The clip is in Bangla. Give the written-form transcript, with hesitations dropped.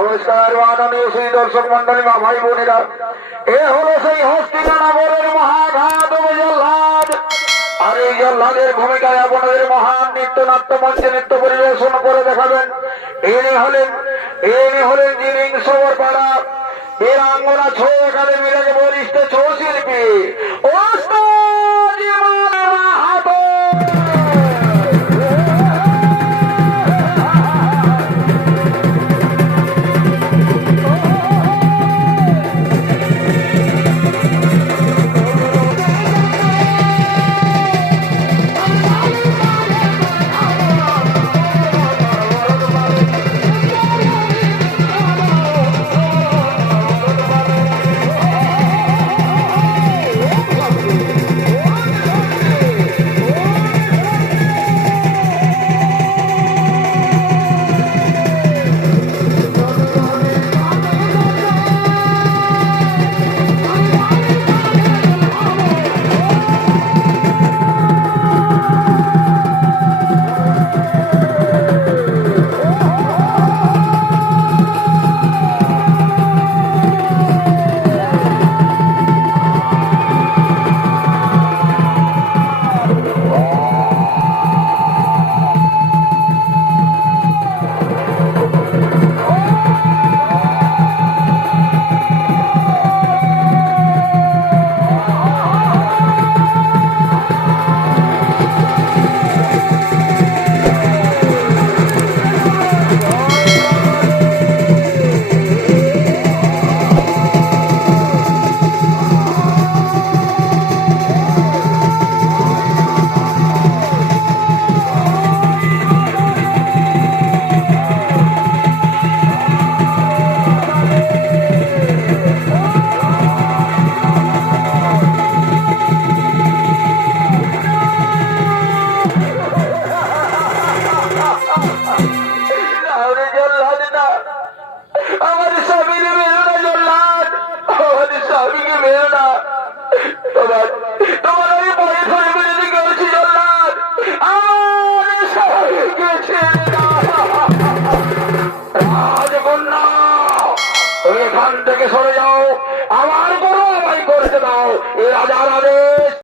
নমস্কার মাননীয় শ্রী দর্শক মন্ডলী মা ভাই বোনেরা, এ হলো সেই হস্তিনানগরের মহাঘাত জল্লাদ। আর এই জল্লাদের ভূমিকায় আপনাদের মহান নৃত্যনাট্য মঞ্চে নৃত্য পরিবেশন করে দেখাবেন। ইনি হলেন জিনিং সবরপাড়া বীরাঙ্গনা ছৌ একাডেমির এক বরিষ্ঠ ছৌ শিল্পী ওস্তাদ ইমান মাহাতো। এখান থেকে সরে যাও, আমার কোনো আমায় করতে দাও। এ রাজার আদেশ।